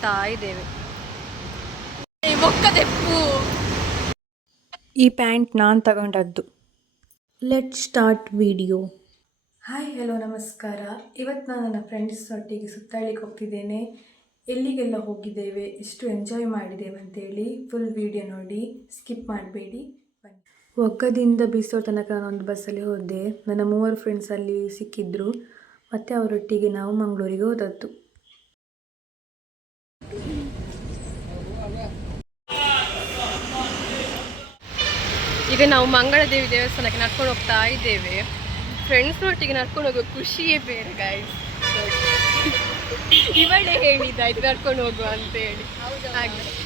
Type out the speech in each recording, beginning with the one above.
ಹೋಗ್ತಾ ಇದ್ದೇವೆ. ಈ ಪ್ಯಾಂಟ್ ನಾನು ತಗೊಂಡದ್ದು. Let start video. Hi hello ನಮಸ್ಕಾರ. ಇವತ್ತು ನಾನು ನನ್ನ ಫ್ರೆಂಡ್ಸ್ ಒಟ್ಟಿಗೆ ಸುತ್ತಾಡಲಿಕ್ಕೆ ಹೋಗ್ತಿದ್ದೇನೆ. ಎಲ್ಲಿಗೆಲ್ಲ ಹೋಗಿದ್ದೇವೆ, ಎಷ್ಟು ಎಂಜಾಯ್ ಮಾಡಿದ್ದೇವೆ ಅಂತೇಳಿ ಫುಲ್ ವಿಡಿಯೋ ನೋಡಿ, ಸ್ಕಿಪ್ ಮಾಡಬೇಡಿ. ಒಗ್ಗದಿಂದ ಬೀಸೋ ತನಕ ನಾನೊಂದು ಬಸ್ಸಲ್ಲಿ ಹೋದೆ. ನನ್ನ 3 ಫ್ರೆಂಡ್ಸ್ ಅಲ್ಲಿ ಸಿಕ್ಕಿದ್ರು. ಮತ್ತು ಅವರೊಟ್ಟಿಗೆ ನಾವು ಮಂಗಳೂರಿಗೆ ಹೋದದ್ದು. ಈಗ ನಾವು ಮಂಗಳದೇವಿ ದೇವಸ್ಥಾನಕ್ಕೆ ನಡ್ಕೊಂಡು ಹೋಗ್ತಾ ಇದ್ದೇವೆ. ಫ್ರೆಂಡ್ಸ್ನೊಟ್ಟಿಗೆ ನಡ್ಕೊಂಡು ಹೋಗೋ ಖುಷಿಯೇ ಬೇರೆ ಗೈಸ್. ಇವಳೇ ಹೇಳಿದ್ದಾಯ್ತು ನಡ್ಕೊಂಡು ಹೋಗುವ ಅಂತೇಳಿ.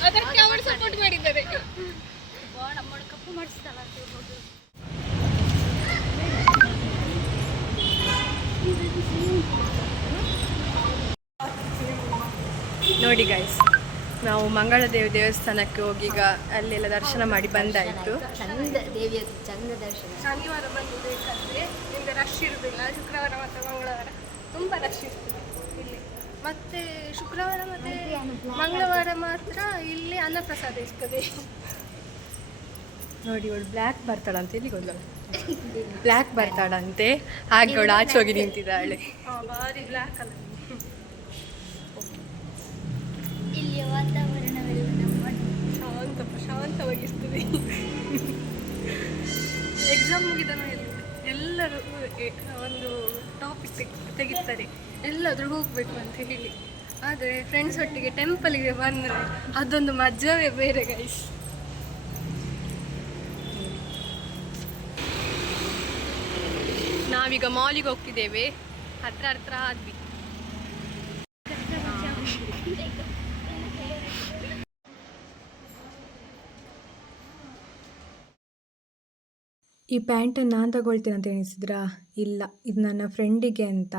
ಅದಕ್ಕೆ ಅವರು ಸಪೋರ್ಟ್ ಮಾಡಿದ್ದಾರೆ. ನೋಡಿ ಗೈಸ್, ನಾವು ಮಂಗಳದೇವಿ ದೇವಸ್ಥಾನಕ್ಕೆ ಹೋಗಿ ಈಗ ಅಲ್ಲೆಲ್ಲ ದರ್ಶನ ಮಾಡಿ ಬಂದಾಯಿತು. ಶನಿವಾರ ಬಂದಿದ್ದೇಕಂದ್ರೆ ನಿಮಗೆ ರಶ್ ಇರುವುದಿಲ್ಲ. ಶುಕ್ರವಾರ ಮತ್ತು ಮಂಗಳವಾರ ತುಂಬ ರಶ್ ಇರ್ತದೆ ಇಲ್ಲಿ. ಮತ್ತು ಶುಕ್ರವಾರ ಮತ್ತು ಮಂಗಳವಾರ ಮಾತ್ರ ಇಲ್ಲಿ ಅನ್ನಪ್ರಸಾದ ಇರ್ತದೆ. ನೋಡಿ ಅವಳು ಬ್ಲ್ಯಾಕ್ ಬರ್ತಾಳಂತೆ. ಇಲ್ಲಿ ಗೊಲ್ಲ ಬ್ಲ್ಯಾಕ್ ಬರ್ತಾಳಂತೆ. ಹಾಗೆ ಅವಳು ಆಚೆ ಹೋಗಿ ನಿಂತಿದ್ದಾಳೆ. ಭಾರಿ ಬ್ಲ್ಯಾಕ್ ಅಲ್ಲ. ಇಲ್ಲಿಯ ವಾತಾವರಣವೆಲ್ಲ ಶಾಂತವಾಗಿರ್ತದೆ. ಎಕ್ಸಾಮ್ ಮುಗಿದ ಮೇಲೆ ಎಲ್ಲರೂ ಒಂದು ಟಾಪಿಕ್ ತೆಗಿತಾರೆ, ಎಲ್ಲಾದರೂ ಹೋಗಬೇಕು ಅಂತ ಹೇಳಿ. ಆದರೆ ಫ್ರೆಂಡ್ಸ್ ಒಟ್ಟಿಗೆ ಟೆಂಪಲ್ಗೆ ಬಂದರೆ ಅದೊಂದು ಮಜವೇ ಬೇರೆ ಗೈಸ್. ನಾವೀಗ ಮಾಲಿಗೆ ಹೋಗ್ತಿದ್ದೇವೆ. ಹತ್ರ ಆದ್ವಿ. ಈ ಪ್ಯಾಂಟನ್ನು ನಾನು ತಗೊಳ್ತೇನೆ ಅಂತ ಎಣಿಸಿದ್ರಾ? ಇಲ್ಲ, ಇದು ನನ್ನ ಫ್ರೆಂಡಿಗೆ ಅಂತ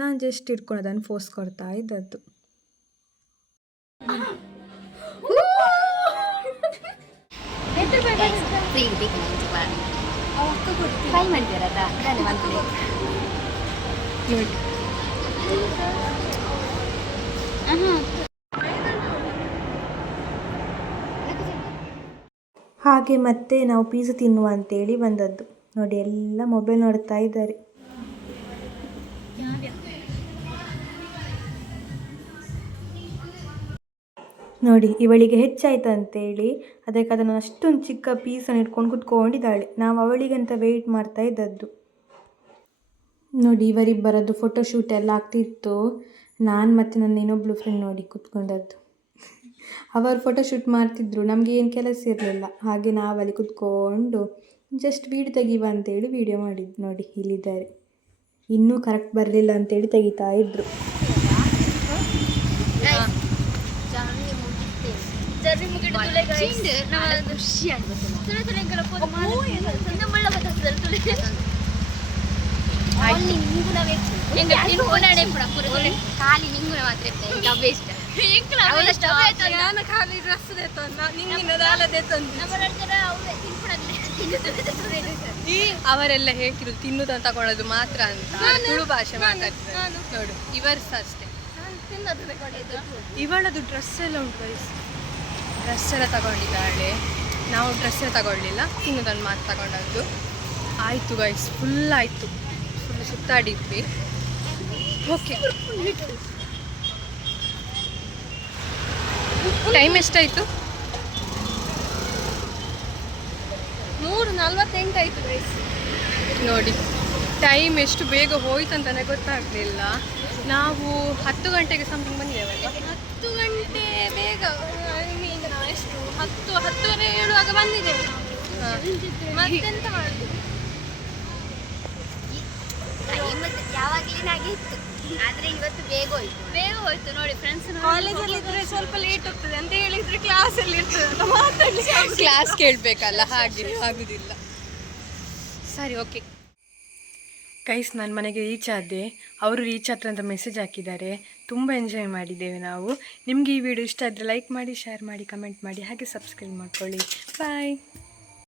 ನಾನು ಜಸ್ಟ್ ಇಟ್ಕೊಂಡು ಅದನ್ನು ಫೋರ್ಸ್ ಕೊಡ್ತಾ ಇದ್ದದ್ದು. ಹಾಗೆ ಮತ್ತೆ ನಾವು ಪೀಸ್ ತಿನ್ನುವ ಅಂತೇಳಿ ಬಂದದ್ದು. ನೋಡಿ ಎಲ್ಲ ಮೊಬೈಲ್ ನೋಡ್ತಾ ಇದ್ದಾರೆ. ನೋಡಿ ಇವಳಿಗೆ ಹೆಚ್ಚಾಯ್ತು ಅಂತೇಳಿ ಅದಕ್ಕೆ ಅದನ್ನು ಅಷ್ಟೊಂದು ಚಿಕ್ಕ ಪೀಸನ್ನು ಇಟ್ಕೊಂಡು ಕುತ್ಕೊಂಡಿದ್ದಾಳೆ. ನಾವು ಅವಳಿಗಂತ ವೆಯ್ಟ್ ಮಾಡ್ತಾ ಇದ್ದದ್ದು. ನೋಡಿ ಇವರಿಬ್ಬರದ್ದು ಫೋಟೋಶೂಟ್ ಎಲ್ಲ ಆಗ್ತಿತ್ತು. ನಾನು ಮತ್ತು ನನ್ನ ಇನ್ನೊಬ್ಳು ಫ್ರೆಂಡ್ ನೋಡಿ ಕುತ್ಕೊಂಡದ್ದು. ಅವರು ಫೋಟೋಶೂಟ್ ಮಾಡ್ತಿದ್ರು, ನಮಗೆ ಏನು ಕೆಲಸ ಇರಲಿಲ್ಲ. ಹಾಗೆ ನಾವಲ್ಲಿ ಕುತ್ಕೊಂಡು ಜಸ್ಟ್ ವೀಡಿಯೋ ತೆಗಿಯುವ ಅಂತೇಳಿ ವೀಡಿಯೋ ಮಾಡಿದ್ದು. ನೋಡಿ ಇಲ್ಲಿದ್ದಾರೆ. ಇನ್ನೂ ಕರೆಕ್ಟ್ ಬರಲಿಲ್ಲ ಅಂತೇಳಿ ತೆಗಿತಾ ಇದ್ರು. ಅವರೆಲ್ಲ ಹೇಳ್ತಿರು ತಿನ್ನುವುದನ್ನು ತಗೊಳ್ಳೋದು ಮಾತ್ರ ಅಂತ, ತುಳು ಭಾಷೆ ಮಾತಾಡ್ತಾರೆ. ನೋಡು ಇವರು ಸಹ ಅಷ್ಟೇ. ಇವಳದು ಡ್ರೆಸ್ ಎಲ್ಲ ಉಂಟು ಗೈಸ್. ಡ್ರೆಸ್ ಎಲ್ಲ ತಗೊಂಡಿದ್ದಾಳೆ. ನಾವು ಡ್ರೆಸ್ ಎಲ್ಲ ತಗೊಳ್ಳಿಲ್ಲ, ತಿನ್ನುವುದನ್ನು ಮಾತ್ರ ತಗೊಂಡದ್ದು. ಆಯಿತು ಗೈಸ್, ಫುಲ್ ಆಯಿತು. ಫುಲ್ ಸುತ್ತಾಡಿದ್ವಿ. ಓಕೆ, ಟೈಮ್ ಎಷ್ಟಾಯಿತು? 3:48 ಆಯಿತು ಗೈಸ್. ನೋಡಿ ಟೈಮ್ ಎಷ್ಟು ಬೇಗ ಹೋಯ್ತು ಅಂತಲೇ ಗೊತ್ತಾಗಲಿಲ್ಲ. ನಾವು 10 ಗಂಟೆಗೆ ಸಮಥಿಂಗ್ ಬಂದಿದ್ದೇವಲ್ಲ. 10 ಗಂಟೆ ಬೇಗ, ಐ ಮೀನ್ ಎಷ್ಟು 10:10ವರೆ ಹೇಳುವಾಗ ಬಂದಿದ್ದೇವೆ. ಮತ್ತೆಂತ ಮಾಡೋದು, ಯಾವಾಗಲೇ ಇತ್ತು. ಆದರೆ ಇವತ್ತು ಬೇಗ ಹೋಯ್ತು ನೋಡಿ ಫ್ರೆಂಡ್ಸ್. ಕಾಲೇಜಲ್ಲಿ ಇದ್ರೆ ಸ್ವಲ್ಪ ಲೇಟ್ ಹೋಗ್ತದೆ ಅಂತ ಹೇಳಿದ್ರೆ ಕ್ಲಾಸಲ್ಲಿ ಇರ್ತದೆ ಅಂತ ಮಾತಾಡಲಿ. ಕ್ಲಾಸ್ ಕೇಳಬೇಕಲ್ಲ, ಹಾಗೆ ಆಗುದಿಲ್ಲ. ಸರಿ, ಓಕೆ ಗೈಸ್, ನಾನು ಮನೆಗೆ ರೀಚ್ ಆದೆ. ಅವರು ರೀಚ್ ಹತ್ರ ಅಂತ ಮೆಸೇಜ್ ಹಾಕಿದ್ದಾರೆ. ತುಂಬ ಎಂಜಾಯ್ ಮಾಡಿದ್ದೇವೆ ನಾವು. ನಿಮಗೆ ಈ ವಿಡಿಯೋ ಇಷ್ಟ ಆದರೆ ಲೈಕ್ ಮಾಡಿ, ಶೇರ್ ಮಾಡಿ, ಕಮೆಂಟ್ ಮಾಡಿ, ಹಾಗೆ ಸಬ್ಸ್ಕ್ರೈಬ್ ಮಾಡ್ಕೊಳ್ಳಿ. ಬಾಯ್.